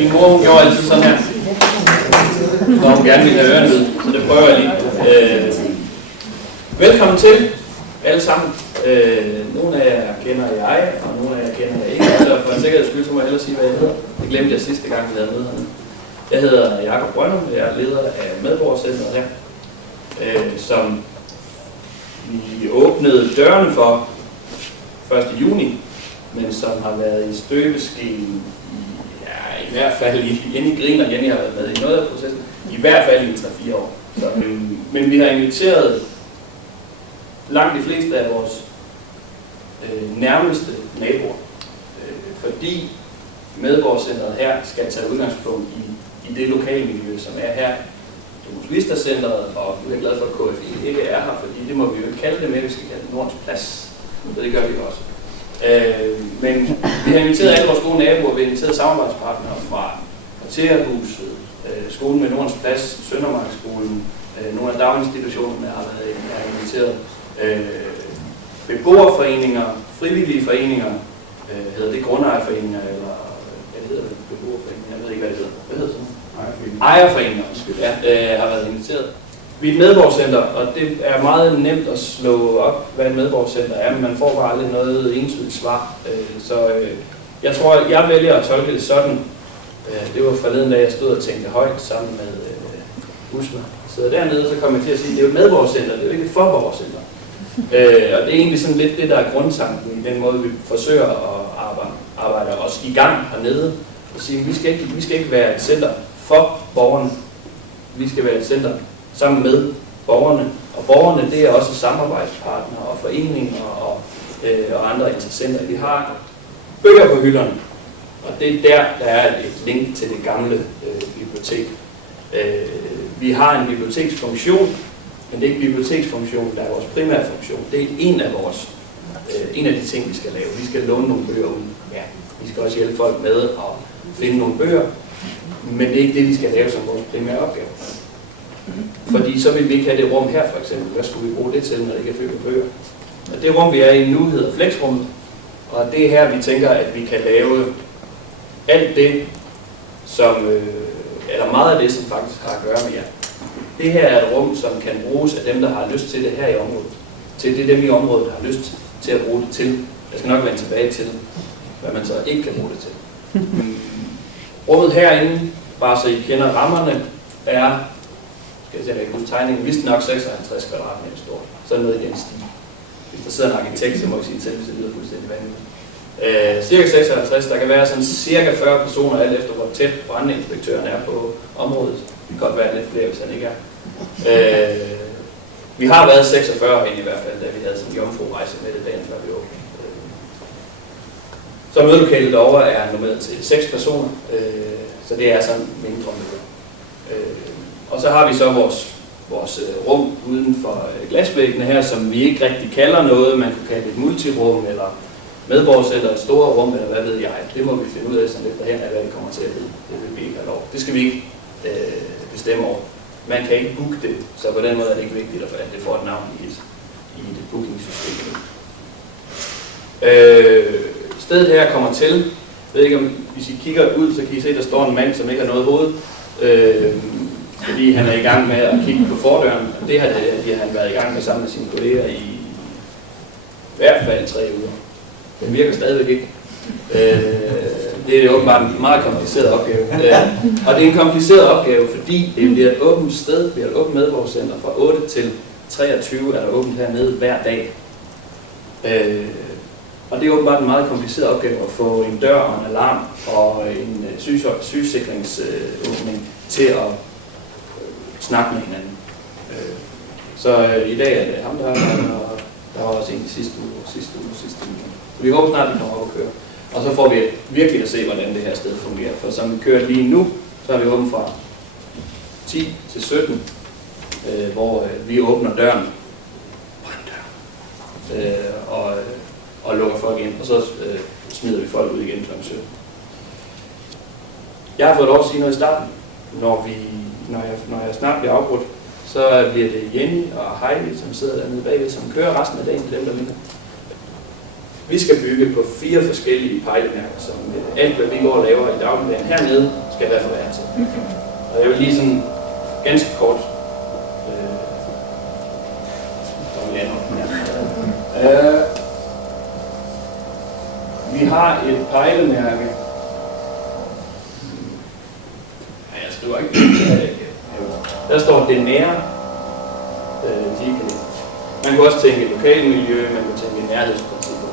Min mor hun gjorde altid sådan her, og hun gerne ville have ørerne ud, så det prøver jeg lige. Velkommen til alle sammen. Nogle af jer kender jeg, og nogle af jer kender jeg ikke. Så for en sikkerheds skyld, så må jeg hellere sige, hvad jeg hedder. Det glemte jeg sidste gang, vi lavede med hernede. Jeg hedder Jakob Brøndum, jeg er leder af Medborgercentret her, som vi åbnede dørene for 1. juni, men som har været i støbeskeen i hvert fald Jenny Green og Jenny har været med i noget af processen, i hvert fald i 3-4 år. Så, men vi har inviteret langt de fleste af vores nærmeste naboer, fordi Medborgercentret her skal tage udgangspunkt i det lokale miljø, som er her i Vista-centret, og vi er glade for, at KFI ikke er her, fordi det må vi jo ikke kalde det med, vi skal kalde det Nordens Plads. Så det gør vi også. Men vi har inviteret alle vores gode naboer, vi har inviteret samarbejdspartnere fra Kvarterhuset, skolen med Nordens Plads, Søndermarksskolen, nogle af daginstitutionerne har inviteret, beboerforeninger, frivillige foreninger, hedder det grundejerforeninger, eller hvad hedder det, beboerforeninger, jeg ved ikke, hvad det hedder. Hvad hedder det? Ejerforeninger, har været inviteret. Vi er et medborgercenter, og det er meget nemt at slå op, hvad et medborgercenter er, men man får bare aldrig noget entydigt svar. Så jeg tror, jeg vælger at tolke det sådan. Det var forleden dag, jeg stod og tænkte højt sammen med Usma. Så dernede, så kom jeg til at sige, at det er jo et medborgercenter, det er jo ikke et forborgercenter. Og det er egentlig sådan lidt det, der er grundtanken i den måde, vi forsøger at arbejde os i gang hernede. Og sige, vi skal ikke være et center for borgerne, vi skal være et center sammen med borgerne. Og borgerne, det er også samarbejdspartnere og foreninger og andre interessenter. Vi har bøger på hylderne, og det er der er et link til det gamle bibliotek. Vi har en biblioteksfunktion, men det er ikke biblioteksfunktionen, der er vores primære funktion. Det er en af de ting, vi skal lave. Vi skal låne nogle bøger ud. Ja, vi skal også hjælpe folk med at finde nogle bøger, men det er ikke det, vi skal lave som vores primære opgave. Fordi så vil vi ikke have det rum her, for eksempel. Hvad skulle vi bruge det til, når det ikke er fyldt med bøger? Og det rum, vi er i nu, hedder Flexrummet, og det er her, vi tænker, at vi kan lave alt det, som, eller meget af det, som faktisk har at gøre med jer. Det her er et rum, som kan bruges af dem, der har lyst til det her i området. Til det dem i området, der har lyst til at bruge det til. Jeg skal nok vende tilbage til, hvad man så ikke kan bruge det til. Rummet herinde, bare så I kender rammerne, er, skal jeg se, at tegningen vist nok 56 kvadratmeter stort. Så noget i den stil. Hvis der sidder en arkitekt, så må jeg sige til, hvis det lyder fuldstændig vanvittigt. Cirka 56, der kan være sådan cirka 40 personer, alt efter hvor tæt brandinspektøren er på området. Det kan godt være lidt flere, hvis han ikke er. Vi har været 46 ind i hvert fald, da vi havde sådan en jomfru-rejse med det dagen før vi åbnede. Så mødelokalet derovre er nummeret til 6 personer, så det er sådan mindre miljø. Og så har vi så vores rum uden for glasvæggene her, som vi ikke rigtig kalder noget. Man kunne kalde det et multirum, eller medborgercenter, et store rum, eller hvad ved jeg. Det må vi finde ud af sådan lidt derhen af, hvad det kommer til at hedde. Det vil vi ikke have lov. Det skal vi ikke bestemme over. Man kan ikke booke det, så på den måde er det ikke vigtigt, at det får et navn i det bookingsystem. Stedet her kommer til. Jeg ved ikke, om hvis I kigger ud, så kan I se, at der står en mand, som ikke har noget hoved. Fordi han er i gang med at kigge på fordøren. Og det har han været i gang med sammen med sine kolleger i hvert fald 3 uger. Den virker stadigvæk ikke. Det er åbenbart en meget kompliceret opgave. Og det er en kompliceret opgave, fordi det bliver et åbent sted, det bliver et åbent medborgercenter. Fra 8 til 23 er der åbent hernede hver dag. Og det er åbenbart en meget kompliceret opgave at få en dør og en alarm og en sygesikringsåbning til at snakke med hinanden. Så i dag er det ham, der var også en sidste uge. Så vi håber snart, at vi kommer op og køre. Og så får vi virkelig at se, hvordan det her sted fungerer. For som vi kører lige nu, så er vi åbent fra 10 til 17, hvor vi åbner døren, og lukker folk ind, og så smider vi folk ud igen kl. 17. Jeg har fået lov at sige noget i starten. Når jeg snart bliver afbrudt, så bliver det Jenny og Heidi, som sidder dernede bagved, som kører resten af dagen til dem, der vinder. Vi skal bygge på 4 forskellige pejlemærker, som alt, hvad vi går og laver i dagligdagen hernede, skal referere til. Og jeg vil lige sådan ganske kort vi har et pejlemærke. Ja, jeg skriver ikke det. Der står det nære. Man kan også tænke lokalmiljø, man kan tænke nærhedsprincipper.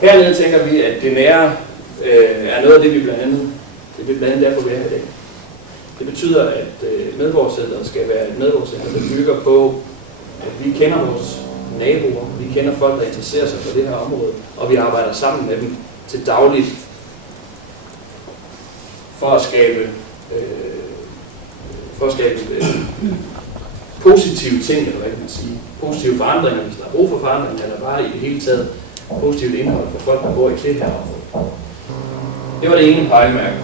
Hernede tænker vi, at det nære er noget af det, vi blandt andet derfor vil have i dag. Det betyder, at medborgercenteret skal være et medborgercenter, der bygger på, at vi kender vores naboer, vi kender folk, der interesserer sig for det her område, og vi arbejder sammen med dem til dagligt for at skabe positive ting, eller hvad kan man sige, positive forandringer, hvis der er brug for forandringer, eller bare i det hele taget positivt indhold for folk, der bor i det her område. Det var det ene pejlemærke.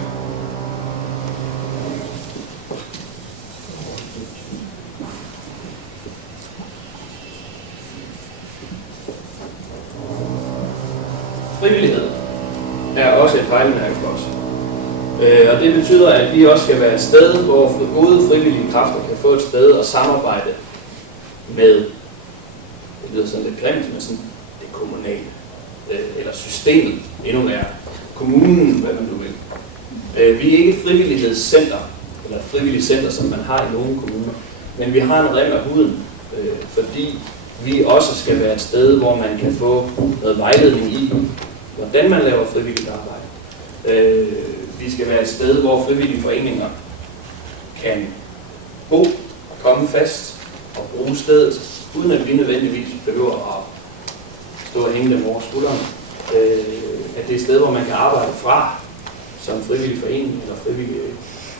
Frivillighed er også et pejlemærke for os. Og det betyder, at vi også skal være et sted, hvor gode frivillige kræfter kan få et sted at samarbejde med, det lyder sådan lidt grimt, men sådan det kommunale, eller systemet, endnu mere, kommunen, hvad man nu vil. Vi er ikke et frivillighedscenter, eller et frivilligt center, som man har i nogle kommuner, men vi har en rem af huden, fordi vi også skal være et sted, hvor man kan få noget vejledning i, hvordan man laver frivilligt arbejde. Vi skal være et sted, hvor frivillige foreninger kan bo, komme fast og bruge stedet, uden at vi nødvendigvis behøver at stå og hænge dem over skulderen. At det er et sted, hvor man kan arbejde fra, som frivillig forening eller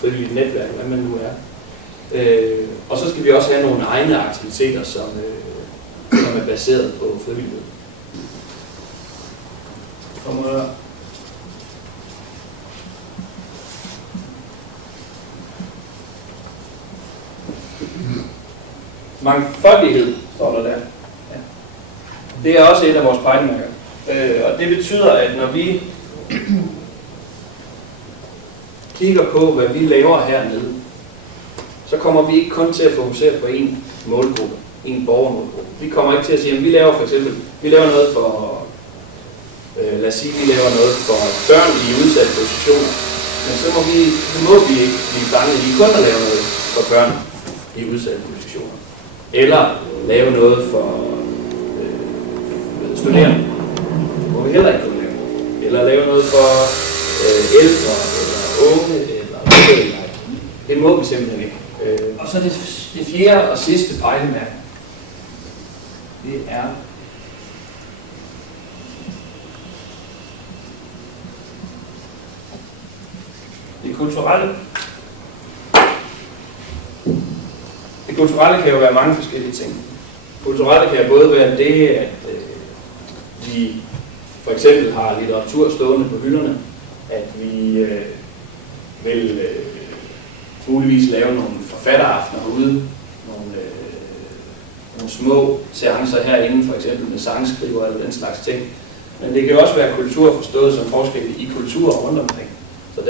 frivilligt netværk, hvad man nu er. Og så skal vi også have nogle egne aktiviteter, som er baseret på frivillighed. Mangfoldighed, står der. Ja. Det er også et af vores pejlemærker. Og det betyder, at når vi kigger på, hvad vi laver hernede, så kommer vi ikke kun til at fokusere på en målgruppe, en borgermålgruppe. Vi kommer ikke til at sige, at vi laver for eksempel, vi laver noget for, lad os sige, vi laver noget for børn i udsatte positioner, men så må vi ikke blive fanget i kun at lave noget for børn i udsatte positioner. Eller lave noget for studerende. Det må vi heller ikke kunne lave. Eller lave noget for ældre, eller unge, eller noget. Det må vi simpelthen ikke. Og så det fjerde og sidste pejlemærke. Det er det kulturelle. Det kulturelle kan jo være mange forskellige ting. Kulturelle kan både være det, at vi for eksempel har litteratur stående på hylderne, at vi vil muligvis lave nogle forfatteraftener ude, nogle små seancer herinde, for eksempel med sangskriver eller den slags ting. Men det kan også være kultur forstået som forskel i kulturer rundt omkring. Så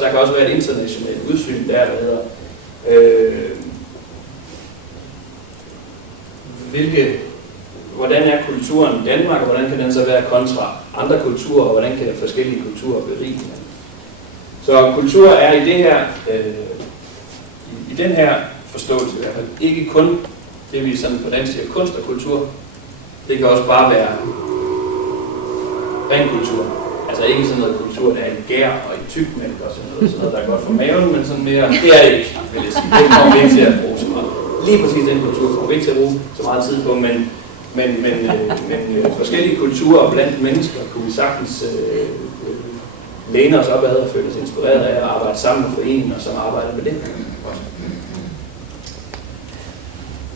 der kan også være et internationalt udsyn der hedder, hvordan er kulturen i Danmark, og hvordan kan den så være kontra andre kulturer, og hvordan kan forskellige kulturer berige hinanden. Så kultur er i det her, i den her forståelse i hvert fald, ikke kun det, vi sådan på dansk siger kunst og kultur. Det kan også bare være ren kultur. Altså ikke sådan noget kultur, der er i gær og i tykmælk og sådan noget, der er godt for maven, men sådan mere, det er det ikke, vil jeg sige. Det kommer vi ikke til at bruge så meget. Lige præcis den kultur kommer vi ikke til at bruge så meget tid på, men forskellige kulturer blandt mennesker kunne vi sagtens læne os opad og føle os inspireret af at arbejde sammen med foreninger, som arbejder med det.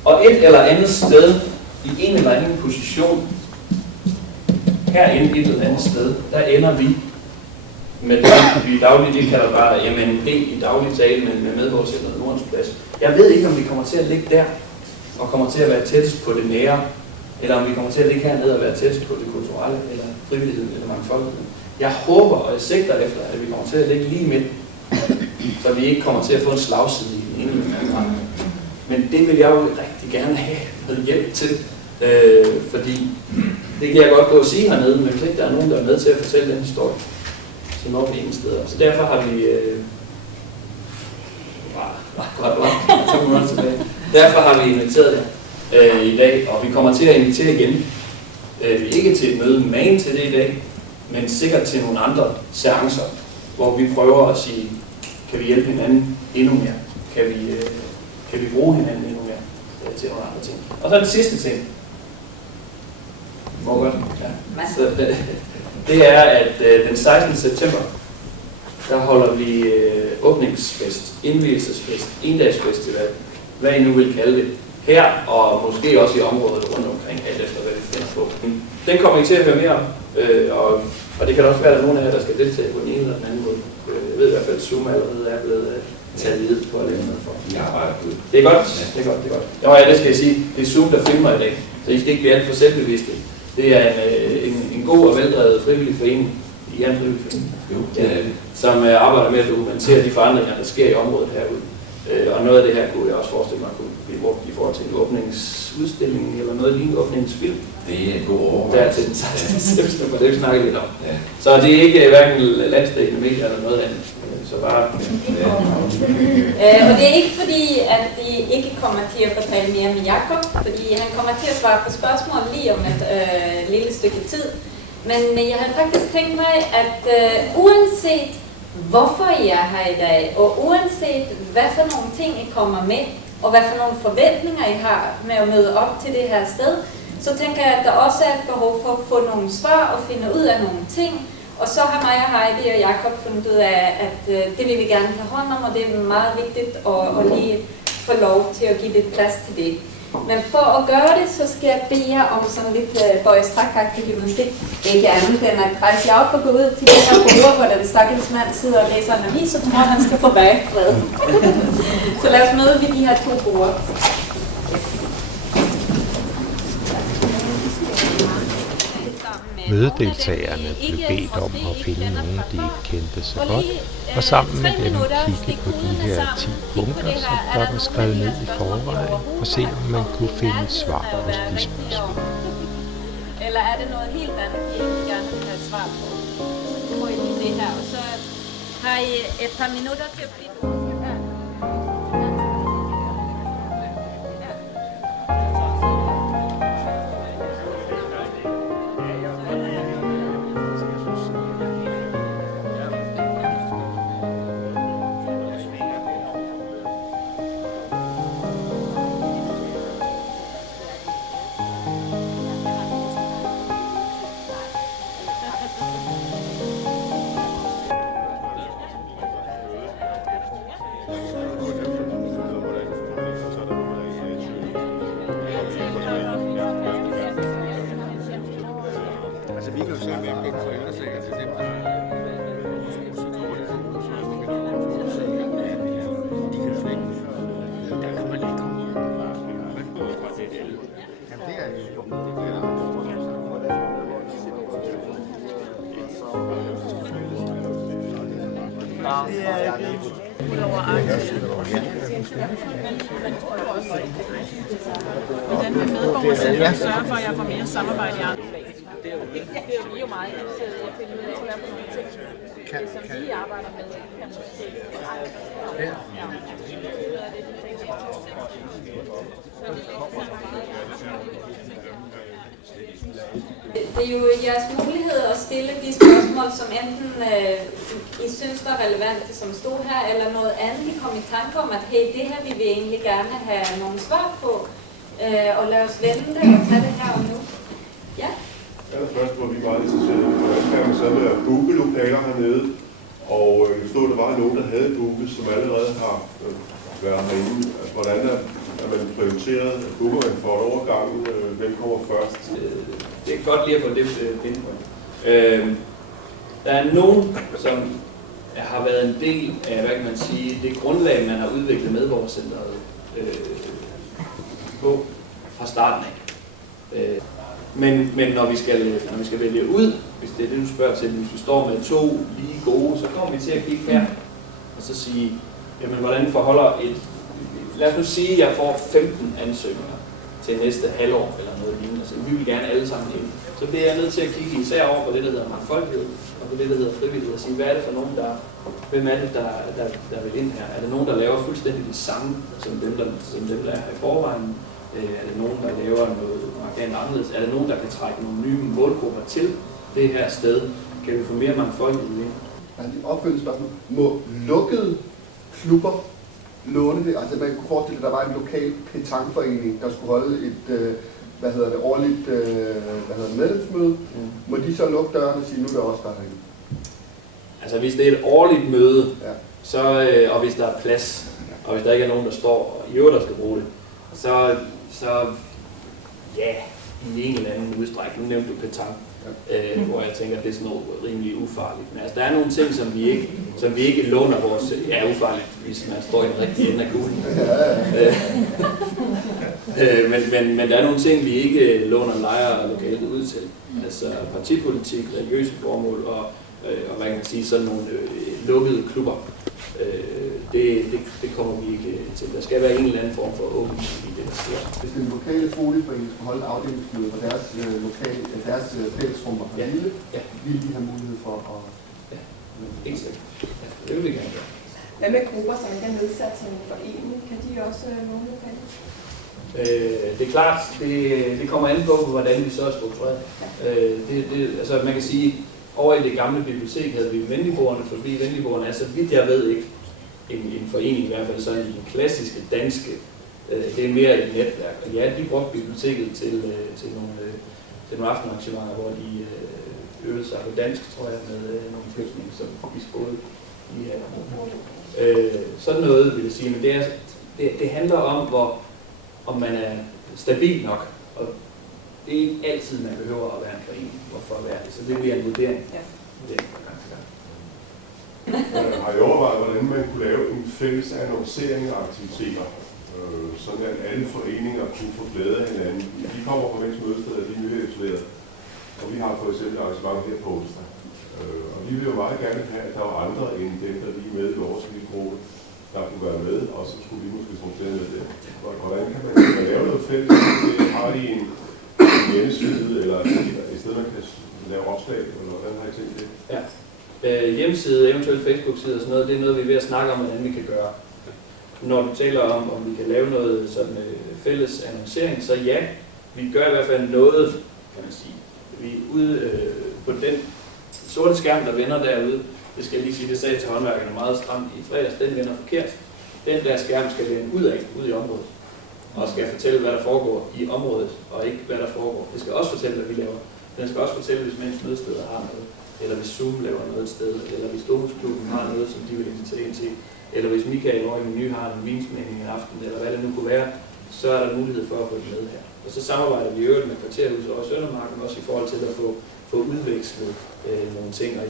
Og et eller andet sted, i en eller anden position, herinde et eller andet sted, der ender vi med det, vi i daglig kalder bare MNP i daglig tale, men med medborgercenteret Nordens Plads. Jeg ved ikke, om vi kommer til at ligge der, og kommer til at være tættest på det nære, eller om vi kommer til at ligge hernede og være tæt på det kulturelle, eller frivilligheden, eller mangfoldigheden. Jeg håber, og jeg sigter efter, at vi kommer til at ligge lige midt, så vi ikke kommer til at få en slagside i den ene eller anden. Men det vil jeg jo rigtig gerne have noget hjælp til, fordi det kan jeg godt gå og sige hernede, men hvis ikke der er nogen, der er med til at fortælle den historie, så når vi ingen steder. Så derfor har vi... Derfor har vi inviteret det i dag, og vi kommer til at invitere igen. Ikke til et møde magen til det i dag, men sikkert til nogle andre seancer, hvor vi prøver at sige, kan vi hjælpe hinanden endnu mere? Kan vi bruge hinanden endnu mere til nogle andre ting? Og så den sidste ting. Hvor godt? Ja. Så, det er, at den 16. september, der holder vi åbningsfest, indvielsesfest, endagsfestival, hvad I nu vil kalde det, her og måske også i området rundt omkring, alt efter hvad vi finder på. Den kommer I til at høre mere om, og det kan også være, at der er nogen af jer, der skal deltage på den ene eller den anden måde. Jeg ved i hvert fald, at Zoom allerede er blevet taget led på at lave noget for. Det er godt, det er godt, det er godt. Ja, det skal jeg sige, det er Zoom, der filmer i dag, så I skal ikke blive alt for selvbevidste. Det er en god og veldrevet frivillig forening, i en frivillig forening, som arbejder med at dokumentere de forandringer, der sker i området herude. Og noget af det her kunne jeg også forestille mig kunne blive brugt i forhold til en åbningsudstilling eller noget lignende åbningsfilm. Det er en god overvejelse. Der til den 16. september, det vi snakke lidt om. Ja. Så det er ikke hverken landsdækkende medier eller noget andet. Så bare... Og det er ikke fordi, at de ikke kommer til at fortælle mere med Jakob, fordi han kommer til at svare på spørgsmål lige om et lille stykke tid. Men jeg har faktisk tænkt mig, at uanset hvorfor I er her i dag, og uanset hvad for nogle ting I kommer med, og hvad for nogle forventninger I har med at møde op til det her sted, så tænker jeg, at der også er et behov for at få nogle svar og finde ud af nogle ting. Og så har mig og Heidi og Jakob fundet ud af, at det vil vi gerne tage hånd om, og det er meget vigtigt at lige få lov til at give lidt plads til det. Men for at gøre det, så skal jeg bede jer om sådan lidt bøjstrækagtig gymnastik. Ikke andet end at rejse jer op og gå ud til det her bord, hvor den stakkels mand sidder og læser en avis, og tror, han skal få bagfred. Så lad os møde ved de her to bord. Mødedeltagerne blev bedt om at finde nogen, de ikke kendte så godt, og sammen med dem kigge på de her 10 punkter, som der var skrevet ned i forvejen, og se om man kunne finde svar på de spørgsmål. Eller er det noget helt andet, I egentlig gerne vil have svar på? Prøv lige det her, og så har I et par minutter til at finde ud. Hvordan vil medborgercenteret sørge for, at jeg får mere samarbejde i andre? Det er jo meget interesseret i at finde ud af, hvad for nogle ting, som vi arbejder med, kan måske Det er jo jeres mulighed at stille de spørgsmål, som enten I synes der er relevante, som stod her, eller noget andet, I kom i tanke om, at hey, det her vi vil egentlig gerne have nogle svar på, og lad os vende det og tage det her og nu. Ja? Først var vi meget interesserede i, hvordan kan man så være booke lokaler hernede, og jeg forstod, at der var nogen, der havde booket, som allerede har været herinde. Hvordan er man prioriteret? Booker man for et overgang? Hvem kommer først? Det er godt lige at få det pinpoint. Der er nogen, som har været en del af, hvad kan man sige, det grundlag, man har udviklet medborgercenteret på fra starten af. Men når vi skal vælge ud, hvis det er det, du spørger til, hvis vi står med 2 lige gode, så kommer vi til at kigge her og så sige, jamen hvordan forholder lad os nu sige, at jeg får 15 ansøgninger til næste halvår eller noget lignende, så vi vil gerne alle sammen ind. Så bliver jeg nødt til at kigge især over på det, der hedder mangfoldighed, og på det, der hedder frivillighed, og sige, hvad er det for nogen, hvem er det, der vil ind her? Er det nogen, der laver fuldstændig det samme, som dem, der er i forvejen? Er det nogen, der laver noget markant anderledes? Er det nogen, der kan trække nogle nye målgrupper til det her sted? Kan vi få mere mangfoldighed ind? Altså, de opfølgende spørgsmål. Må lukkede klubber låne det? Altså, man kunne forestille, at der var en lokal petanqueforening, der skulle holde et årligt medlemsmøde. Må de så lukke døren og sige, nu er det også der herinde? Altså, hvis det er et årligt møde, ja. Så, og hvis der er plads, og hvis der ikke er nogen, der står og i øvrigt, der skal bruge det, så ja, i en eller anden udstrækning. Nu nævnte du petanque, hvor jeg tænker, at det er sådan noget rimelig ufarligt. Men altså, der er nogle ting, som vi ikke låner vores... Ja, ufarligt, hvis man står i den rigtige ende af kuglen. Men der er nogle ting, vi ikke låner lejre lokalt ud til. Altså partipolitik, religiøse formål og hvad kan man sige, sådan nogle lukkede klubber. Det kommer vi ikke til. Der skal være en eller anden form for åbenhed i det, der sker. Hvis den lokale boligforening skal holde afdelingsmøde, og deres fællesrummer er lille, vil de have mulighed for at... Ja, helt sikkert. Ja, det vil vi gerne gøre. Hvad med grupper, som ikke er nedsat til en forening? Kan de også nogle lokale? Det er klart, det kommer an på, hvordan vi så er struktureret. Altså man kan sige, over i det gamle bibliotek havde vi venligboerne, fordi venligboerne er, så vidt jeg ved ikke, en forening i hvert fald sådan i den klassiske danske, det er mere et netværk. Og ja, de brugte biblioteket til nogle aftenarrangementer, hvor de øvede sig på dansk, tror jeg, med nogle flygtninge, som vi spurgte i her. Sådan noget vil jeg sige, men det handler om man er stabil nok. Og det er ikke altid, man behøver at være en forening, hvorfor at være det. Så det bliver en vurdering. Ja. Har I overvejet, hvordan man kunne lave en fælles annoncering af aktiviteter, sådan at alle foreninger kunne få glæde af hinanden? De kommer fra Venstre Mødested, og de er nyhedsudleveret. Og vi har for eksempel arrangementer her på onsdag. Og vi vil jo meget gerne have, at der var andre end dem, der lige er med i vores lille gruppe, der kunne være med, og så skulle vi måske fungere med det. Hvordan kan man lave noget fælles? Har de en hjemmeside, eller et sted, man kan lave opslag, eller hvordan har I tænkt det? Ja. Hjemmeside, eventuelt Facebook-side og sådan noget, det er noget, vi er ved at snakke om, hvordan vi kan gøre. Når du taler om vi kan lave noget sådan fælles annoncering, så ja, vi gør i hvert fald noget, kan man sige. Vi er ude på den sorte skærm, der vender derude, det skal jeg lige sige, det sagde til håndværkerne meget stramt i fredags, den vender forkert. Den der skærm skal vende ud i området, og skal fortælle, hvad der foregår i området, og ikke hvad der foregår. Det skal også fortælle, hvad vi laver. Den skal også fortælle, hvis Mænds Mødesteder har noget, eller hvis Zoom laver noget et sted, eller hvis Domusklubben har noget, som de vil invitere ind til, eller hvis Michael over i Meny har en vinsmænding en aften, eller hvad det nu kunne være, så er der mulighed for at få det med her. Og så samarbejder vi i øvrigt med Kvarterhuset og Søndermarken, også i forhold til at få udvekslet nogle ting, og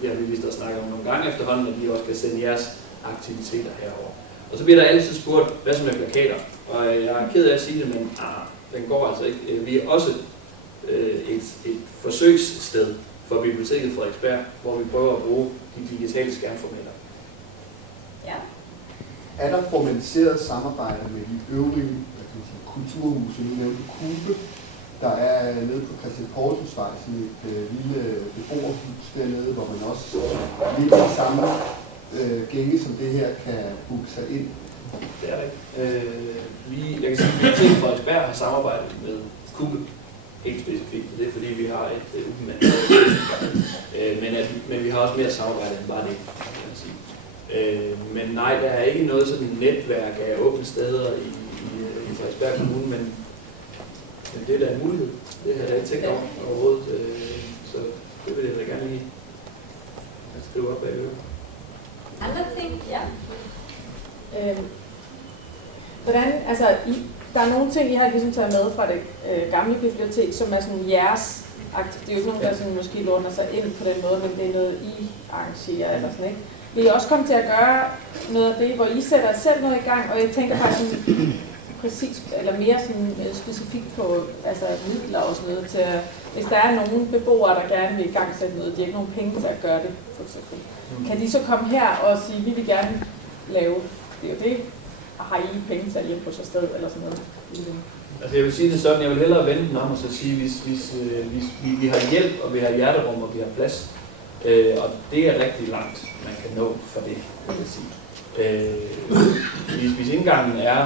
vi har lige vist at snakke om nogle gange efterhånden, at vi også kan sende jeres aktiviteter herover. Og så bliver der altid spurgt, hvad som er plakater, og jeg er ked af at sige det, men den går altså ikke. Vi er også et forsøgssted for Biblioteket Frederiksberg, hvor vi prøver at bruge de digitale skærmformater. Ja. Er der formaliseret samarbejde med de øvrige kulturhuse, nu nævnte Kube, der er nede på Christian Poulsensvej, sådan et lille beboerhus dernede, hvor man også lidt i samme gænge som det her kan booke sig ind? Det er det ikke. Jeg kan sige, at Biblioteket Frederiksberg har samarbejdet med Kube. Ikke specifikt, det er fordi vi har et men vi har også mere samarbejde end bare det, kan man sige. Men nej, der er ikke noget sådan netværk af åbne steder i Frederiksberg Kommune, men det er da en mulighed. Det har jeg ikke tænkt over overhovedet, så det vil jeg da gerne lige skrive op bagved. Andre ting, ja. Hvordan, altså, der er nogle ting, I har ligesom taget med fra det gamle bibliotek, som er sådan jeres aktivt. Det er jo ikke nogen, der sådan måske låner sig ind på den måde, men det er noget, I arrangerer eller sådan, ikke? Vil I også komme til at gøre noget af det, hvor I sætter selv noget i gang? Og jeg tænker faktisk sådan, præcis, eller mere sådan specifikt på altså midler og sådan noget til, hvis der er nogle beboere, der gerne vil i gang sætte noget, de har ikke nogen penge til at gøre det, for eksempel. Kan de så komme her og sige, vi vil gerne lave det og det, og har I penge til at hjælpe på sig sted, eller sådan noget? Altså jeg vil sige det sådan, jeg vil hellere vende den om og så sige, hvis vi har hjælp, og vi har hjerterum, og vi har plads, og det er rigtig langt, man kan nå for det, vil jeg sige. Hvis indgangen er,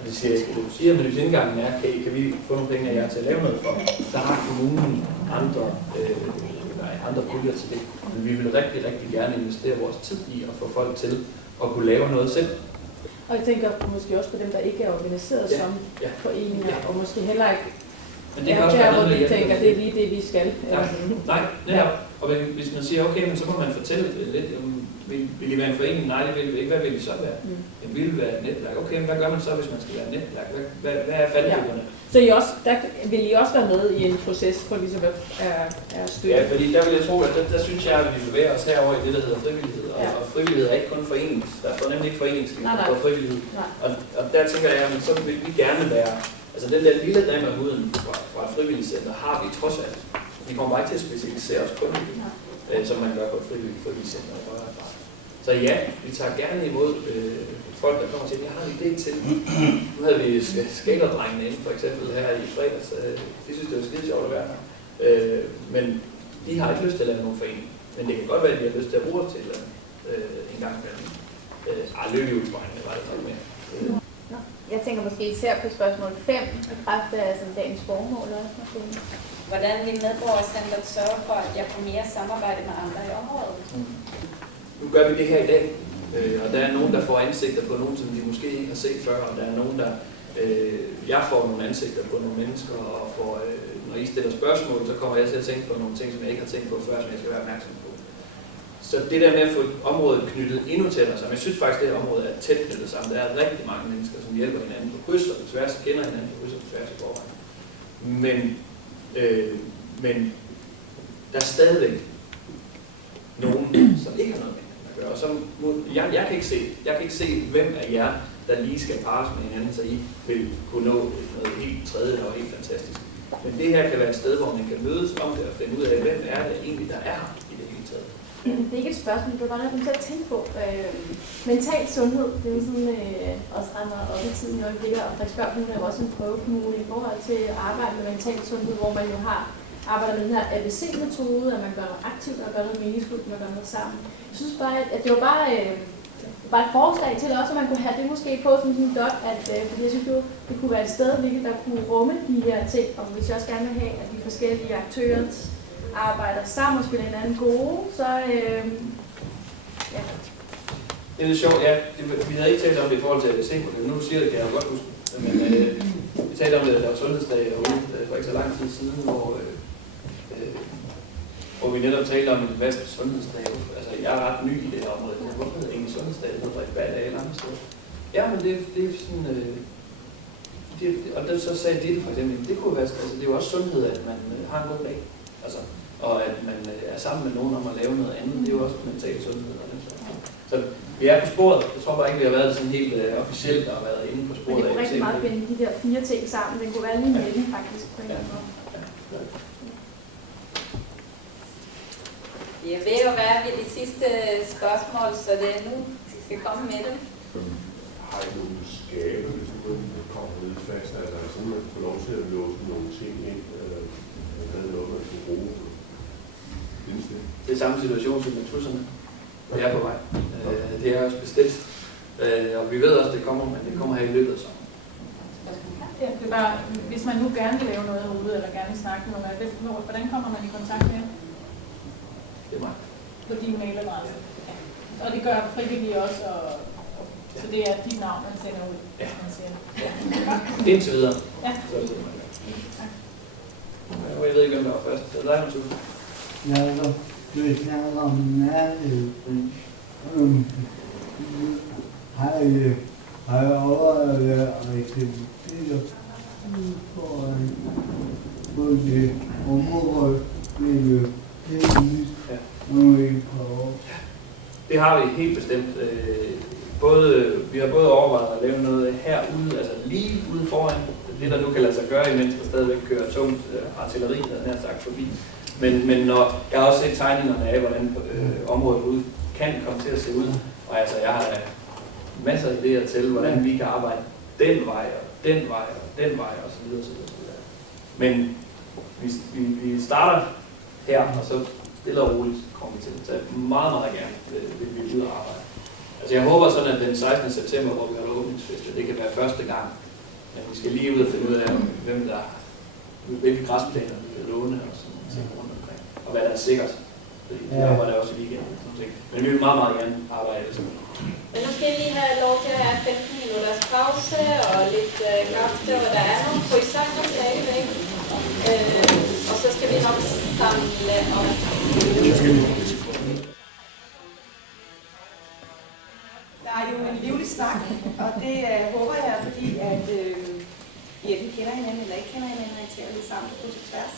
og det siger jeg ikke, det siger, men hvis indgangen er, kan vi få nogle penge af jer til at lave noget for, så har kommunen andre puljer til det. Men vi vil rigtig, rigtig gerne investere vores tid i at få folk til at kunne lave noget selv. Og jeg tænker måske også på dem, der ikke er organiseret som foreninger, og måske heller ikke men det kan også være noget, hvor de tænker, det er lige det, vi skal. Nej, netop. Og hvis man siger, okay, men så må man fortælle lidt, vil I være en forening? Nej, det vil vi ikke. Hvad vil I så være? Det vil være et netværk. Okay, men hvad gør man så, hvis man skal være et netværk? Hvad er faldgrupperne? Så vil I også være med i en proces, hvor vi så er støtte? Ja, fordi der vil jeg tro, at der synes jeg, at vi bevæger os herover i det, der hedder frivillighed. Og frivillighed er ikke kun forening. Der står nemlig ikke foreningsliv på frivillighed. Og der tænker jeg, at så vil vi gerne være. Altså den der lille dame af huden fra et frivilligt center har vi trods alt. Vi kommer bare ikke til at specialisere os kun i det, som man gør på et frivilligt center. Så ja, vi tager gerne imod folk, der kommer og siger, jeg har en idé til. Nu havde vi skalerdrengene inde for eksempel her i fredags. De synes, det var skide sjovt at være her. Men de har ikke lyst til at lave nogen forening. Men det kan godt være, at de har lyst til at bruge os til en gang imellem. Løbehjulsdrengene var det nok mere. Jeg tænker måske især på spørgsmål 5, i kraft af dagens formål også. Hvordan vil medborgercentret sørge for, at jeg får mere samarbejde med andre i området? Nu gør vi det her i dag, og der er nogen, der får ansigter på nogen, som de måske ikke har set før, og der er nogen, der... jeg får nogle ansigter på nogle mennesker, og når I stiller spørgsmål, så kommer jeg til at tænke på nogle ting, som jeg ikke har tænkt på før, som jeg skal være opmærksom på. Så det der med at få området knyttet endnu tættere sammen, jeg synes faktisk, at det her område er tæt knyttet sammen. Der er rigtig mange mennesker, som hjælper hinanden på kryds og på tværs, og kender hinanden på kryds og på tværs i forvejen. Men der er stadigvæk nogen, som ikke har noget med hinanden at gøre. Og som, jeg kan ikke se, hvem af jer, der lige skal pares med hinanden, så I vil kunne nå noget helt tredje og helt fantastisk. Men det her kan være et sted, hvor man kan mødes om det og finde ud af, hvem er det egentlig, der er her i det hele taget. Det er ikke et spørgsmål, det var bare noget, til at tænke på. Mental sundhed, det er jo sådan også ret meget op i tiden i øjeblikket, og Frederiksberg Kommune er jo også en prøvekommune i forhold til at arbejde med mental sundhed, hvor man jo arbejder med den her ABC-metode, at man gør noget aktivt og gør noget meningsfuldt, man gør noget sammen. Jeg synes bare, at det var bare et forslag til også, at man kunne have det måske på som sådan en dot, fordi jeg synes jo, det kunne være et sted, hvilket der kunne rumme de her ting, og hvis jeg også gerne vil have, at de forskellige aktører arbejder sammen og spiller hinanden gode, så ja. Det er lidt sjovt, ja. Vi havde ikke talt om det i forhold til ABC, men nu siger det, kan jeg jo godt huske. Men vi talte om det, der var sundhedsdag herude for ikke så lang tid siden, hvor vi netop talte om en fast sundhedsdag. Altså, jeg er ret ny i det her område. Hvorfor hedder det ingen sundhedsdag? Det hedder Frederiksberg dag eller andre steder. Ja, men det er sådan... og så sagde det for eksempel, det kunne være, altså det er jo også sundhed, at man har en god dag. Altså, og at man er sammen med nogen om at lave noget andet, det er jo også mental sundhed. Så vi er på sporet. Jeg tror bare ikke, vi har været sådan helt officielt og været inde på sporet. Men det kunne rigtig meget binde de der 4 ting sammen. Den kunne være lige mellem faktisk på en eller anden måde. Vi er ved at være ved de sidste spørgsmål, så det er nu, vi skal komme med dem. Har I nogle skabe, hvis man kommer ud fast, altså sådan man får lov til at låse nogle ting ind, eller noget, man kan bruge? Det er samme situation som med tusserne. Det er på vej. Det er også bestilt. Og vi ved også, at det kommer, men det kommer her i løbet af sommeren. Ja, det er bare, hvis man nu gerne vil lave noget herude, eller gerne vil snakke med nogen, hvordan kommer man i kontakt med? Det er mig. På din mailadresse. Ja. Og det gør frivillige også, så det er dit navn, man sender ud. Ja. Man siger. Ja. Indtil videre. Ja. Så er det man gør. Jeg ved ikke, hvem der var først. Det er dig, Mathilde. Ja, så vi snakker om nærhed. Har jeg overvejet aktiviteter på det område, det har vi helt bestemt. vi har både overvejet at lave noget herude, altså lige ude foran, det der nu kan lade sig gøre, imens der stadigvæk kører tungt artilleri, der er sagt forbi. Men når, jeg har også set tegningerne af, hvordan området ude kan komme til at se ud, og altså jeg har masser af idéer til, hvordan vi kan arbejde den vej, og den vej, og den vej, og så videre, så videre. Men vi starter her, og så stille og roligt kommer vi til at tage meget, meget gerne vil vi ud og arbejde. Altså jeg håber sådan, at den 16. september, hvor vi har åbningsfest, det kan være første gang, at vi skal lige ud og finde ud af, hvilke græsplaner vi kan låne og sådan ting rundt omkring, og hvad der er sikkert. Fordi vi arbejder også i weekenden. Men vi vil meget, meget gerne arbejde det sådan. Men nu skal I lige have lov til at have 15 minutters pause og lidt kaffe, og der er nogle croissanter stadigvæk. Og så skal vi nok samle om. Der er jo en livlig snak, og det håber jeg, fordi at I enten kender hinanden eller ikke kender hinanden, og I taler lidt sammen på tværs.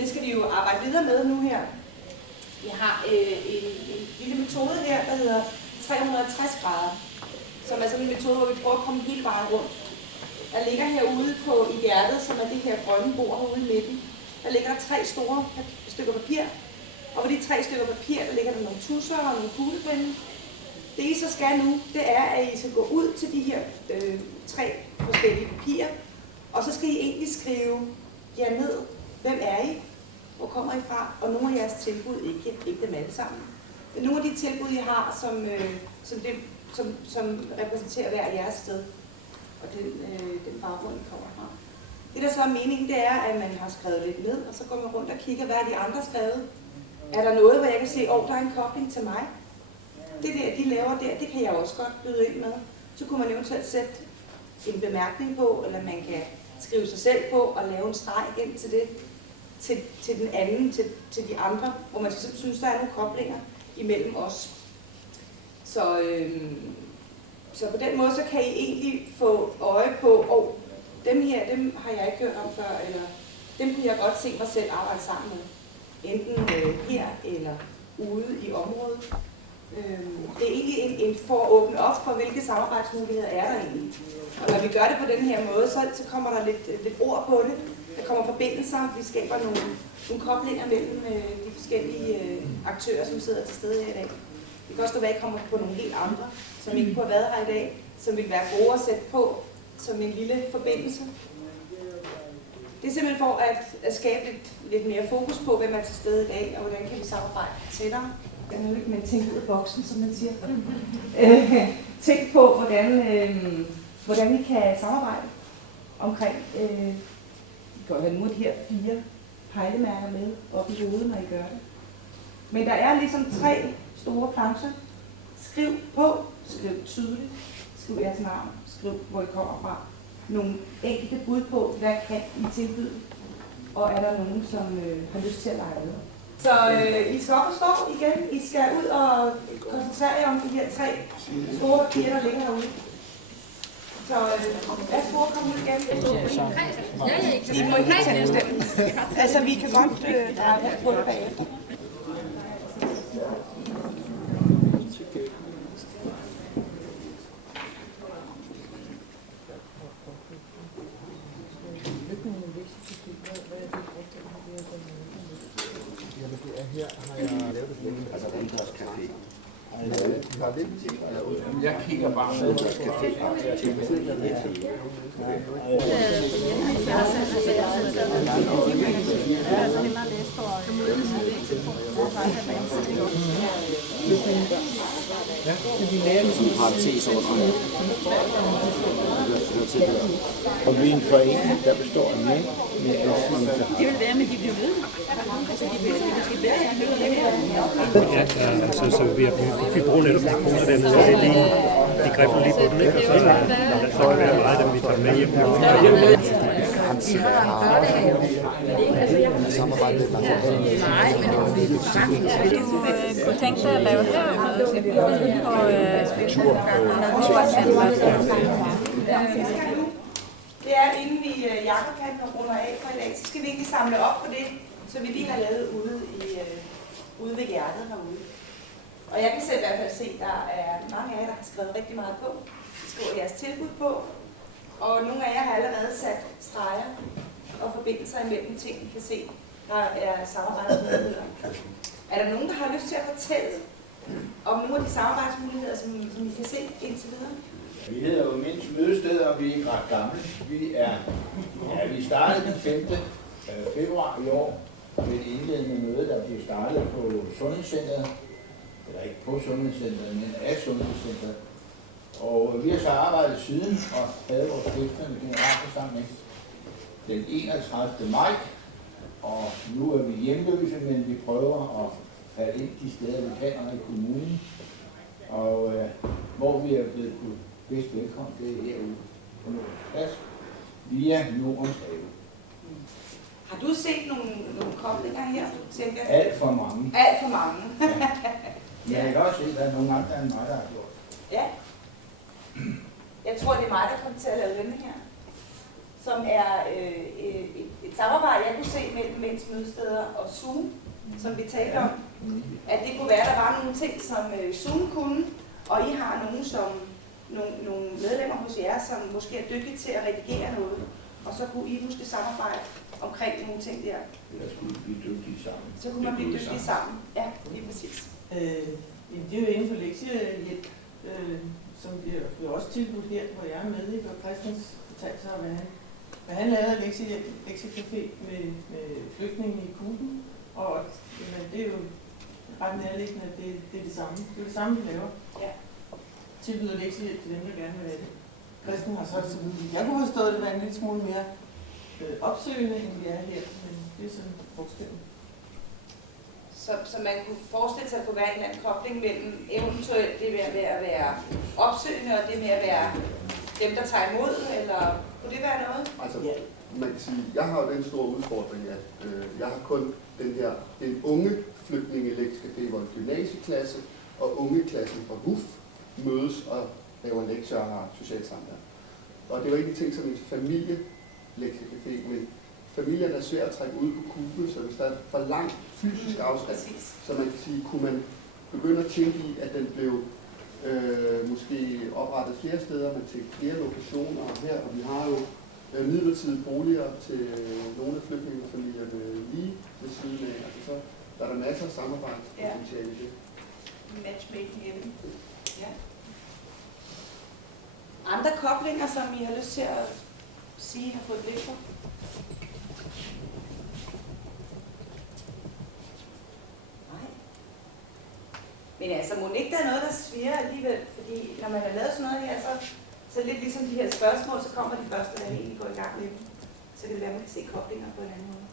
Det skal vi jo arbejde videre med nu her. Vi har en lille metode her, der hedder 360 grader, som er sådan en metode, hvor vi prøver at komme hele vejen rundt. Der ligger herude i hjertet, som er det her grønne bord herude i midten, der ligger 3 store stykker papir. Og på de 3 stykker papir, der ligger der nogle tusser og nogle kuglepenne. Det I så skal nu, det er, at I skal gå ud til de her 3 forskellige papirer, og så skal I egentlig skrive jer ned. Hvem er I? Hvor kommer I fra? Og nogle af jeres tilbud, ikke dem alle sammen. Men nogle af de tilbud, I har, som repræsenterer hver jeres sted, og den baggrund, I kommer fra. Det, der så er meningen, det er, at man har skrevet lidt ned, og så går man rundt og kigger, hvad de andre skrevet. Er der noget, hvor jeg kan se, der er en kobling til mig? Det der, de laver der, det kan jeg også godt byde ind med. Så kunne man eventuelt sætte en bemærkning på, eller man kan skrive sig selv på og lave en streg ind til det, til den anden, til de andre, hvor man synes, der er nogle koblinger imellem os. Så på den måde, så kan I egentlig få øje på, dem her, dem har jeg ikke hørt om før, eller dem kunne jeg godt se mig selv arbejde sammen med. Enten her eller ude i området. Det er egentlig en for at åbne op for, hvilke samarbejdsmuligheder er der egentlig. Og når vi gør det på den her måde, så kommer der lidt ord på det. Der kommer forbindelser, vi skaber nogle koblinger mellem de forskellige aktører, som sidder til stede her i dag. Det kan også være, at I kommer på nogle helt andre, som ikke kunne have været her i dag, som vil være gode at sætte på som en lille forbindelse. Det er simpelthen for at skabe lidt mere fokus på, hvem er til stede i dag, og hvordan kan vi samarbejde tættere. Men tænk ud af boksen, som man siger. Tænk på, hvordan vi kan samarbejde omkring. I kan have nogle af de her 4 pejlemærker med op i hovedet, når I gør det. Men der er ligesom 3 store plancher. Skriv på, skriv tydeligt, skriv jeres navn, skriv hvor I kommer fra. Nogle enkelte bud på, hvad kan I tilbyde, og er der nogen, som har lyst til at lege med. Så I skal op og stå igen. I skal ud og koncentrere jer om de her 3 store papirer, der ligger herude. Så værsgo at komme ud igen. I må ikke tage stemmen. Altså, vi kan godt dreje på det bagefter. Her har jeg lavet det, altså Rinders Café. Jeg kigger bare på Rinders Café. Og vi er en forening, der består af mænd med alsigelser. Det vil være, men de bliver ved. Ja, altså, så vi bruger netop de punkter dernede, og de griffer lige på den, ikke? Og så der kan være meget af dem, vi tager med hjem. Han siger, at samarbejdet er nej, men vi kunne tænke dig at lave herude Det er, inden vi jakkerkanten og runder af for i dag, så skal vi egentlig samle op på det, som vi lige har lavet ude ved hjertet herude. Og Og jeg kan selv i hvert fald se, at der er mange af jer, der har skrevet rigtig meget på. I skriver jeres tilbud på. Og nogle af jer har allerede sat streger og forbindelser imellem ting, I kan se, der er samarbejdsmuligheder. Er der nogen, der har lyst til at fortælle om nogle af de samarbejdsmuligheder, som I kan se indtil videre? Vi hedder jo Mænds Mødested, og vi er ret gamle. Vi startede den 5. februar i år med et indledende møde, der blev startet på Sundhedscenteret. Eller ikke på Sundhedscenteret, men af Sundhedscenteret. Og vi har så arbejdet siden og havde vores stiftende generalforsamling den 31. maj. Og nu er vi hjemløse, men vi prøver at falde ind de steder, vi kan i kommunen. Og hvor vi er blevet bedst velkommen, det er herude på Nordens Plads, via Nordens Have. Har du set nogle koblinger her, du tænker? Alt for mange. Alt for mange. Ja. Men jeg kan også se, at der er nogle andre end mig, der har gjort. Ja. Jeg tror, det er mig, der kommer til at lave denne her. Som er et samarbejde, jeg kunne se mellem Mænds Mødesteder og Zoom, som vi talte om. At det kunne være, at der var nogle ting, som Zoom kunne, og I har nogle medlemmer hos jer, som måske er dygtige til at redigere noget. Og så kunne I måske samarbejde omkring nogle ting der. Eller skulle vi blive dygtige sammen? Så kunne man blive dygtige sammen. Ja, lige præcis. Det er jo inden for lektiehjælp, som bliver også tilbudt her, hvor jeg er med, og Christians fortalte sig, hvad han lavede af lektiecafé med flygtninge i Kuben. Og det er jo ret nærliggende, at det er det samme. Det er det samme, vi laver. Ja. Tilbyder lektiehjælp til dem, der gerne vil have det. Christian har sagt, at jeg kunne forstå, at det var en lille smule mere opsøgende, end vi er her, men det er sådan forskellen. Så man kunne forestille sig, at der kunne være en eller anden kobling mellem eventuelt det med at være opsøgende, og det med at være dem, der tager imod, eller kunne det være noget? Altså, man kan sige, jeg har jo den store udfordring, at jeg har kun den unge flygtninge-lektiecafé, hvor en gymnasieklasse og ungeklassen fra WUF mødes og laver lektier og har socialt samvær. Og det er jo ikke en ting som en familie-lektiecafé, men familierne er svært at trække ud på kuben, så hvis der er for langt fysisk afstand, så man kan sige, kunne man begynde at tænke i, at den blev måske oprettet flere steder, men til flere lokationer her, og vi har jo midlertidige boliger til nogle af flygtningefamilierne lige ved siden af, altså så der er der masser af samarbejdspotentiale i det. Matchmaking hjemme. Ja. Andre koblinger, som I har lyst til at sige, har fået blik for? Nej. Men altså, må ikke der er noget, der sviger alligevel? Fordi når man har lavet sådan noget her, så lidt ligesom de her spørgsmål, så kommer de første, der egentlig går i gang med dem. Så kan det være, at man kan se koblinger på en anden måde.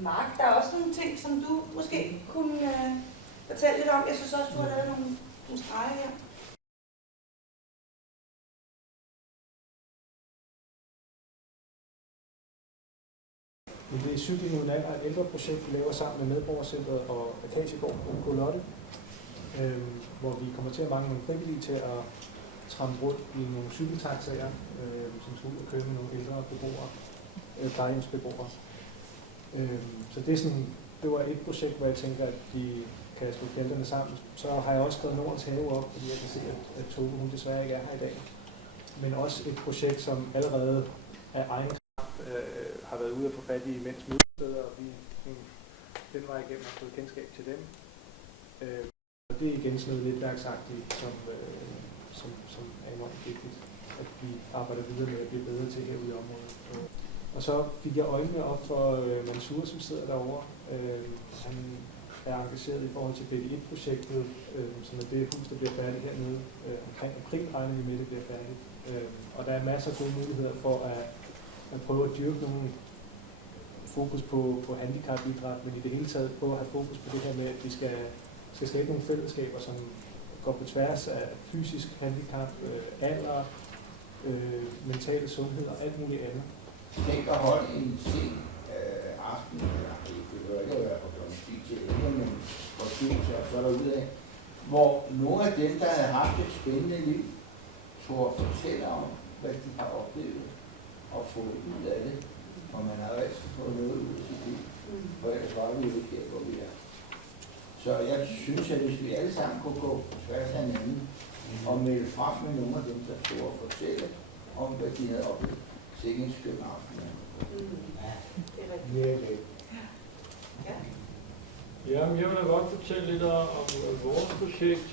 Mark, der er også nogle ting, som du måske kunne fortælle lidt om. Jeg synes også, du har lavet nogle streger her. Det er Cykling uden alder, et ældre projekt, vi laver sammen med Medborgercentret og Akacegård på Kolotte, hvor vi kommer til at mangle nogle frivillige til at trampe rundt i nogle cykeltaxaer, som skal ud og køre med nogle ældre beboere, plejehjemsbeboere. Så det var et projekt, hvor jeg tænker, at de kan slå felterne sammen. Så har jeg også skrevet Nordens Have op, fordi jeg kan se, at Tove hun desværre ikke er her i dag. Men også et projekt, som allerede af egen kraft har været ude at få fat i Mænds Mødesteder, og vi den vej igennem har fået kendskab til dem. Og det er igen sådan noget netværksagtigt, som er enormt vigtigt, at vi arbejder videre med at blive bedre til herude i området. Og så fik jeg øjnene op for Mansour, som sidder derovre. Han er engageret i forhold til BD1-projektet, som er det hus, der bliver færdigt hernede. Omkring regner vi med, det bliver færdigt. Og der er masser af gode muligheder for at prøve at dyrke nogle fokus på handicapidræt, men i det hele taget på at have fokus på det her med, at vi skal skabe nogle fællesskaber, som går på tværs af fysisk handicap, alder, mental sundhed og alt muligt andet. Tænk at holde en sen aften, eller det behøver ikke at være på kl. 10 til 11, men på 7 og så derudad, hvor nogle af dem, der havde haft et spændende liv, tog at fortælle om, hvad de har oplevet og fået ud af det, og man har altid fået noget ud af sit liv, for ellers var vi jo ikke her, hvor vi er. Så jeg synes, at hvis vi alle sammen kunne gå på tværs af hinanden og melde frem med nogle af dem, der stod og fortælle om, hvad de havde oplevet, så ikke en skøn aften. Ja, det er rigtigt. Ja. Jamen, jeg vil da godt fortælle lidt om vores projekt.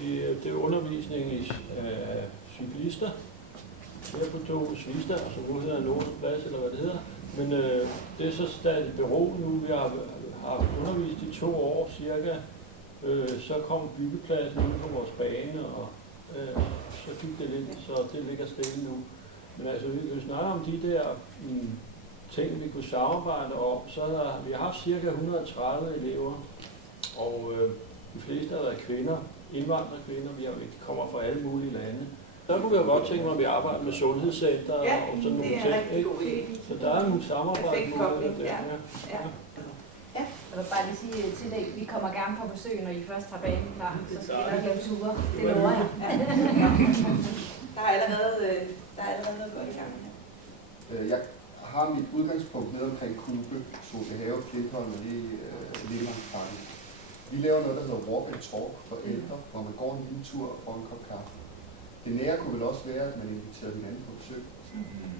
Det er undervisning i cyklister. Her på Toges Vista, som nu hedder Nordens Plads, eller hvad det hedder. Men det er så stadig bero nu. Vi har undervist i 2 år cirka. Så kom byggepladsen ude på vores bane, og så gik det lidt, så det ligger stille nu. Men altså, vi kan snakke om de der ting, vi kunne samarbejde om. Så vi har haft cirka 130 elever, og de fleste har været kvinder, indvandrerkvinder. Vi kommer fra alle mulige lande. Der kunne jeg godt tænke mig, at vi arbejder med sundhedscenter og sådan nogle ting. Så der er nogle samarbejdsmuligheder der. Ja, jeg vil bare lige sige til dig, vi kommer gerne på besøg, når I først har banen klar, så skal I nok lave ture. Det lover jeg. Der er allerede noget godt i gang her. Jeg har mit udgangspunkt ned omkring Kube, Solehave, Klintholm og Lillemandsparken. Vi laver noget, der hedder Walk and Talk for ældre, hvor man går en lille tur og får en kop kaffe. Det nære kunne vel også være, at man inviterede hinanden på besøg.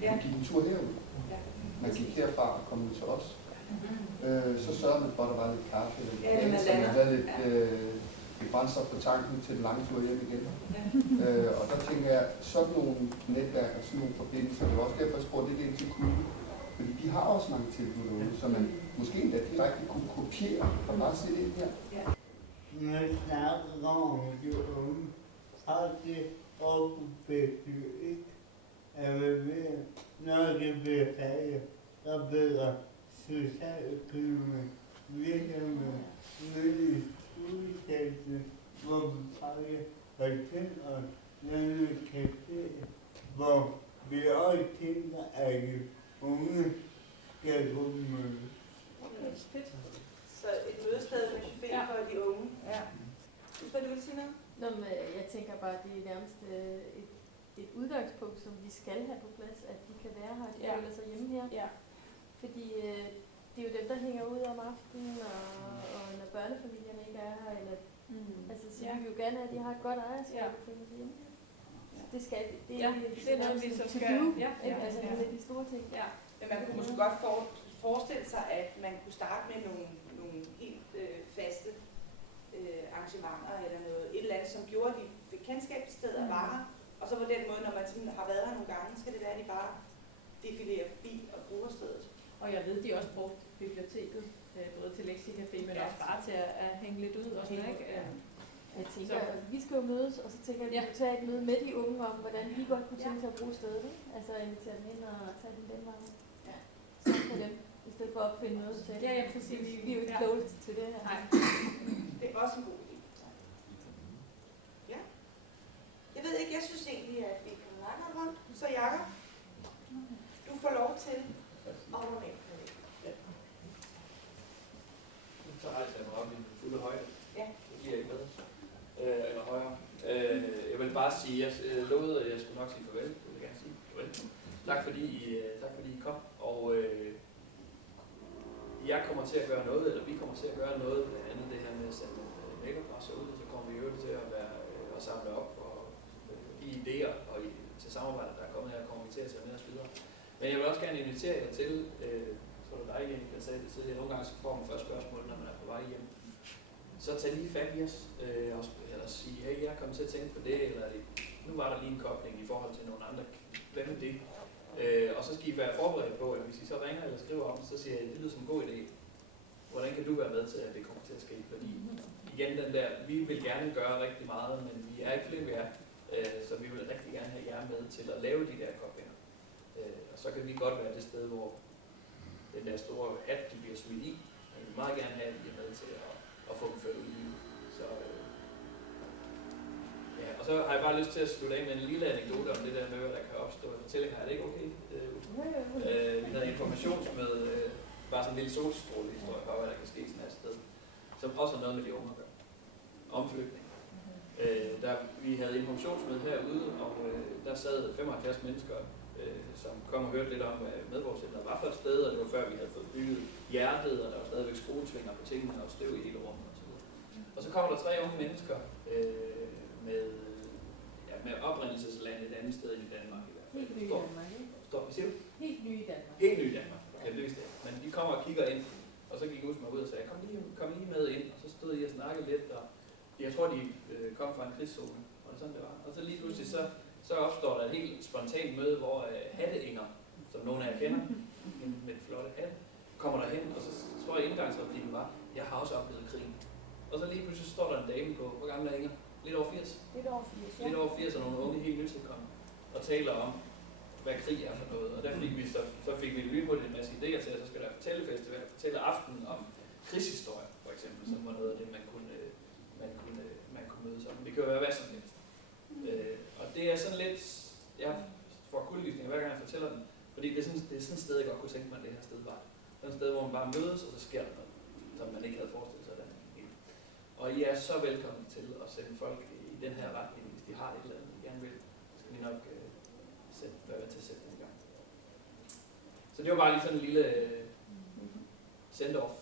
Man gik en tur herud. Man gik herfra og kom ud til os. Så sørgede man for, at der var lidt kaffe, så man havde lidt brændstof på tanken til den lange tur hjem igen. Og der tænker jeg, sådan nogle netværk og sådan nogle forbindelser, det var også derfor, jeg spurgte ikke ind til Kube, fordi de har også mange tilbud derude, så man måske endda direkte kunne kopiere og bare sætte ind her. Når jeg snakker om de unge, har det opbygget ikke, at man ved, når det bliver færdigt, så bedre socialøkonomi virker med nødvendig uddannelse, hvor man pakker og tænder nogle caféer, hvor vi også tænker, at de unge skal gå med. Så et mødested med café for de unge. Ja. Hvad du vil sige noget? Nå, men jeg tænker bare, at det er nærmest et udgangspunkt, som vi skal have på plads, at de kan være her, at de føler sig hjemme her. Ja. Fordi det er jo dem, der hænger ud om aftenen, og når børnefamilierne ikke er her, eller, altså, så vi vil jo gerne have, at de har et godt ejerskab og føler sig hjemme her. Det skal vi. Det er noget, vi så skal. Altså, det er de store ting. Ja. Men man kunne måske godt forestille sig, at man kunne starte med nogle helt faste arrangementer eller noget, et eller andet, som gjorde, at de fik kendskab til stedet og varer. Og så på den måde, når man sådan har været her nogle gange, skal det være, at de bare defilerer forbi og bruger stedet. Og jeg ved, de også brugt biblioteket, både til lektiecafé, men også bare til at hænge lidt ud og sådan, ikke? Jeg tænker, vi skal jo mødes, og så tænker jeg, at vi tager et møde med de unge om, hvordan vi godt kunne tænke sig at bruge stedet, ikke? Altså invitere dem ind og tage dem den vej. Ja. Så for dem, i stedet for at opfinde noget selv. Ja, præcis. Vi er jo ikke kloge til det her. Nej. Det er også en god idé. Ja. Jeg ved ikke, jeg synes egentlig, at vi kan lage noget rundt. Så Jakob, du får lov til at holde med. Så rejser jeg mig op i den fulde højde. Ja. Det bliver ikke bedre. Eller højere. Jeg vil bare sige, jeg lovede, at jeg skulle nok sige farvel. Det vil jeg gerne sige farvel. Tak fordi I kom. Og jeg kommer til at gøre noget, eller vi kommer til at gøre noget, blandt andet det her med at sende mailoppresser ud, så kommer vi jo til at være og samle op og de idéer og til samarbejdet, der er kommet her, kommer vi til at tage med os videre. Men jeg vil også gerne invitere jer til, så er det dig igen, jeg sagde det tidligere, nogle gange så får man først spørgsmål, når man er på vej hjem. Så tag lige fat i os, eller sige, hey, jeg er kommet til at tænke på det, eller nu var der lige en kobling i forhold til nogle andre, hvad med det? Og så skal I være forberedt på, at hvis I så ringer eller skriver om, så siger jeg, det lyder som en god idé. Hvordan kan du være med til, at det kommer til at ske? Fordi igen den der, vi vil gerne gøre rigtig meget, men vi er ikke flere, vi er. Så vi vil rigtig gerne have jer med til at lave de der koblinger. Og så kan vi godt være det sted, hvor den der store hat, de bliver smidt i. Men vi vil meget gerne have, at I er med til at få dem ført ud i livet. Så ja, og så har jeg bare lyst til at slutte af med en lille anekdote om det der med, hvad der kan opstå i fortællinger. Er det ikke okay? Vi havde informationsmøde, bare sådan en lille solstrålehistorie for, hvad der kan ske sådan et sted, som også har noget med de unge at gøre. Omflytning. Vi havde informationsmøde herude, og der sad 75 mennesker som kom og hørte lidt om, hvad medborgercenteret var for et sted, og det var før vi havde fået bygget hjertet, og der var stadigvæk skruetvinger på tingene, og støv i hele rummet og så videre. Og så kommer der 3 unge mennesker med oprindelsesland et andet sted end i Danmark i hvert fald. Helt nye i Danmark, ikke? Hvad siger du? Helt nye i Danmark. Helt nye i Danmark, heldigvis det. Men de kommer og kigger ind, og så gik Usma ud og sagde, kom lige med ind, og så stod I og snakkede lidt, og jeg tror, de kom fra en krigszone, og det sådan det var. Og så lige pludselig så opstår der et helt spontant møde, hvor Hatte Inger, som nogle af jer kender, med den flotte hatte, kommer derhen, og så tror jeg indgangsreplikken var, jeg har også oplevet krigen. Og så lige pludselig står der en dame på, hvor gammel er Inger? Lidt over 80. Lidt over 80, ja. Lidt over 80 og nogle unge helt nytilkommende, og taler om, hvad krig er for noget. Og der fik vi så fik vi lynhurtigt en masse idéer til, at så skal der fortællefestival, fortælle aften om krigshistorie, for eksempel, som var noget af det, man kunne mødes om. Det kan jo være hvad som helst. Og det er sådan lidt, jeg får kuldegysninger hver gang jeg fortæller den, fordi det er sådan et sted, jeg godt kunne tænke mig, at det her sted var. Det er et sted, hvor man bare mødes, og så sker der noget, som man ikke havde forestillet sig. Og I er så velkommen til at sende folk i den her retning, hvis de har et eller andet, de gerne vil. Så skal vi nok være med til at sætte den i gang. Så det var bare lige sådan en lille send-off,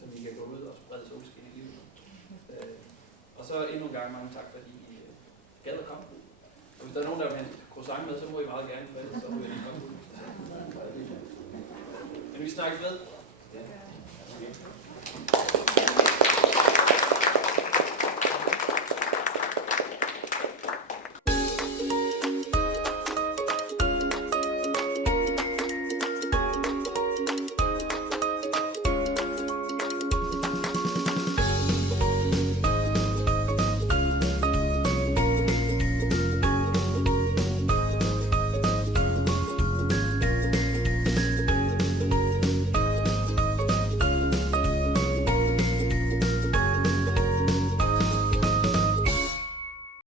som vi kan gå ud og sprede solskin i livet. Og så endnu en gang mange tak, fordi I gad at komme. Og hvis der er nogen, der vil have en croissant med, så må I meget gerne. Så må I lige komme ud. Men vi snakkes ved.